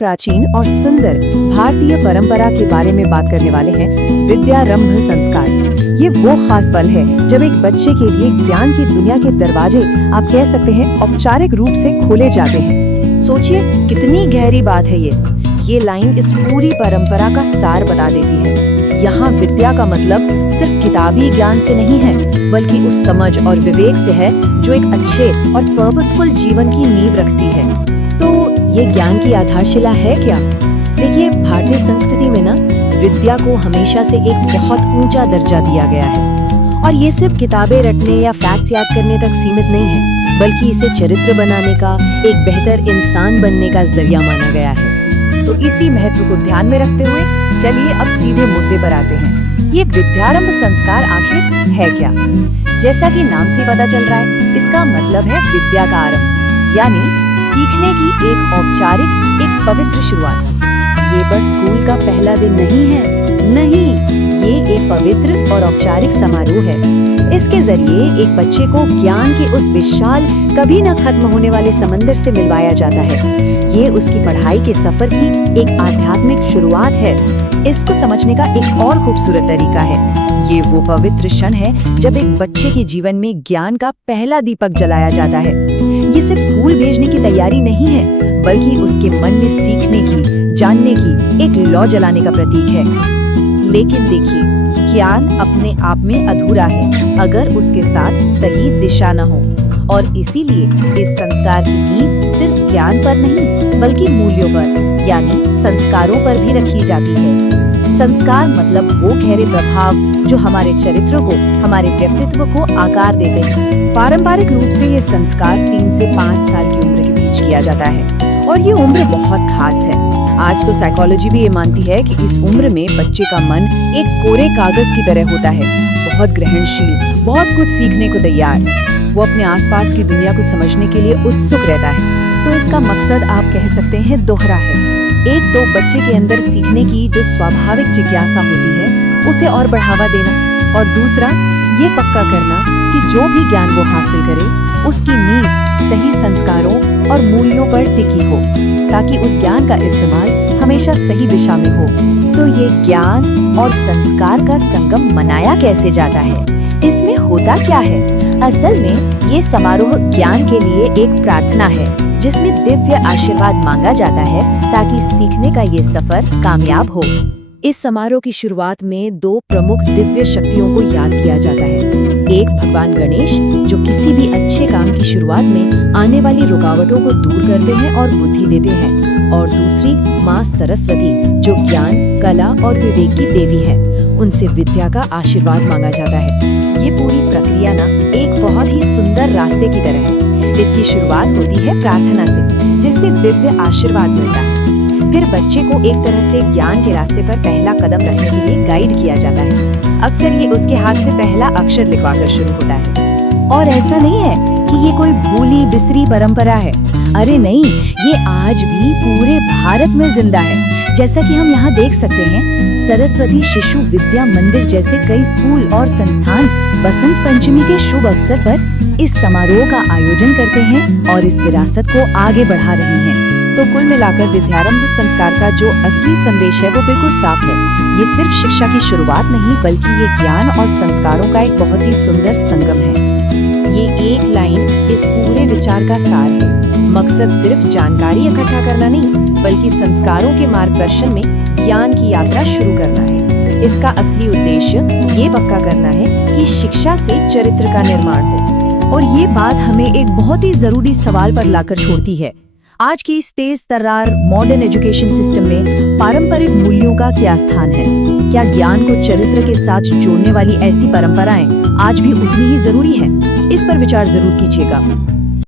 प्राचीन और सुंदर भारतीय परंपरा के बारे में बात करने वाले हैं, विद्यारंभ संस्कार। ये वो खास पल है जब एक बच्चे के लिए ज्ञान की दुनिया के दरवाजे, आप कह सकते हैं, औपचारिक रूप से खोले जाते हैं। सोचिए कितनी गहरी बात है ये लाइन इस पूरी परंपरा का सार बता देती है। यहाँ विद्या का मतलब सिर्फ किताबी ज्ञान से नहीं है, बल्कि उस समझ और विवेक से है जो एक अच्छे और पर्पसफुल जीवन की नींव रखती है। तो ये ज्ञान की आधारशिला है क्या? देखिए, भारतीय संस्कृति में ना विद्या को हमेशा से एक बहुत ऊंचा दर्जा दिया गया है, और ये सिर्फ किताबें रटने या फैक्ट्स याद करने तक सीमित नहीं है, बल्कि इसे चरित्र बनाने का, एक बेहतर इंसान बनने का जरिया माना गया है। तो इसी महत्व को ध्यान में रखते हुए चलिए अब सीधे मुद्दे पर आते हैं। ये विद्यारंभ संस्कार आखिर है क्या? जैसा कि नाम से पता चल रहा है, इसका मतलब है विद्या का आरंभ, यानी सीखने की एक औपचारिक, एक पवित्र शुरुआत। ये बस स्कूल का पहला दिन नहीं है, नहीं, ये एक पवित्र और औपचारिक समारोह है। इसके जरिए एक बच्चे को ज्ञान के उस विशाल, कभी न खत्म होने वाले समंदर से मिलवाया जाता है। ये उसकी पढ़ाई के सफर की एक आध्यात्मिक शुरुआत है। इसको समझने का एक और खूबसूरत तरीका है, ये वो पवित्र क्षण है जब एक बच्चे के जीवन में ज्ञान का पहला दीपक जलाया जाता है। ये सिर्फ स्कूल भेजने की तैयारी नहीं है, बल्कि उसके मन में सीखने की, जानने की एक लौ जलाने का प्रतीक है। लेकिन देखिए, ज्ञान अपने आप में अधूरा है अगर उसके साथ सही दिशा न हो, और इसीलिए इस संस्कार की नींव सिर्फ ज्ञान पर नहीं, बल्कि मूल्यों पर, यानी संस्कारों पर भी रखी जाती है। संस्कार मतलब वो गहरे प्रभाव जो हमारे चरित्र को, हमारे व्यक्तित्व को आकार देते हैं। पारंपरिक रूप से ये संस्कार 3 से 5 साल की उम्र के बीच किया जाता है, और ये उम्र बहुत खास है। आज तो साइकोलॉजी भी ये मानती है कि इस उम्र में बच्चे का मन एक कोरे कागज की तरह होता है, बहुत ग्रहणशील, बहुत कुछ सीखने को तैयार। वो अपने आसपास की दुनिया को समझने के लिए उत्सुक रहता है। तो इसका मकसद आप कह सकते हैं दोहरा है। एक तो बच्चे के अंदर सीखने की जो स्वाभाविक जिज्ञासा होती है, उसे और बढ़ावा देना, और दूसरा ये पक्का करना कि जो भी ज्ञान वो हासिल करे, उसकी नींव सही संस्कारों और मूल्यों पर टिकी हो, ताकि उस ज्ञान का इस्तेमाल हमेशा सही दिशा में हो। तो ये ज्ञान और संस्कार का संगम मनाया कैसे जाता है? इसमें होता क्या है? असल में ये समारोह ज्ञान के लिए एक प्रार्थना है, जिसमें दिव्य आशीर्वाद मांगा जाता है ताकि सीखने का ये सफर कामयाब हो। इस समारोह की शुरुआत में 2 प्रमुख दिव्य शक्तियों को याद किया जाता है। एक भगवान गणेश, जो किसी भी अच्छे काम की शुरुआत में आने वाली रुकावटों को दूर करते हैं और बुद्धि देते हैं, और दूसरी माँ सरस्वती, जो ज्ञान, कला और विवेक की देवी है। उनसे विद्या का आशीर्वाद मांगा जाता है। ये पूरी प्रक्रिया ना एक बहुत ही सुंदर रास्ते की तरह है। इसकी शुरुआत होती है प्रार्थना से, जिससे दिव्य आशीर्वाद मिलता है। फिर बच्चे को एक तरह से ज्ञान के रास्ते पर पहला कदम रखने के लिए गाइड किया जाता है। अक्सर ये उसके हाथ से पहला अक्षर लिखवाकर शुरू होता है। और ऐसा नहीं है कि ये कोई भूली बिसरी परंपरा है। अरे नहीं, ये आज भी पूरे भारत में जिंदा है। जैसा कि हम यहाँ देख सकते हैं, सरस्वती शिशु विद्या मंदिर जैसे कई स्कूल और संस्थान बसंत पंचमी के शुभ अवसर पर इस समारोह का आयोजन करते हैं और इस विरासत को आगे बढ़ा रहे हैं। तो कुल मिलाकर विद्यारंभ संस्कार का जो असली संदेश है वो बिल्कुल साफ है। ये सिर्फ शिक्षा की शुरुआत नहीं, बल्कि ये ज्ञान और संस्कारों का एक बहुत ही सुंदर संगम है। ये एक लाइन इस पूरे विचार का सार है। मकसद सिर्फ जानकारी इकट्ठा करना नहीं, बल्कि संस्कारों के मार्गदर्शन में ज्ञान की यात्रा शुरू करना है। इसका असली उद्देश्य ये पक्का करना है कि शिक्षा से चरित्र का निर्माण हो। और ये बात हमें एक बहुत ही जरूरी सवाल पर लाकर छोड़ती है। आज की इस तेज तर्रार मॉडर्न एजुकेशन सिस्टम में पारंपरिक मूल्यों का क्या स्थान है? क्या ज्ञान को चरित्र के साथ जोड़ने वाली ऐसी परंपराएं आज भी उतनी ही जरूरी हैं? इस पर विचार जरूर कीजिएगा।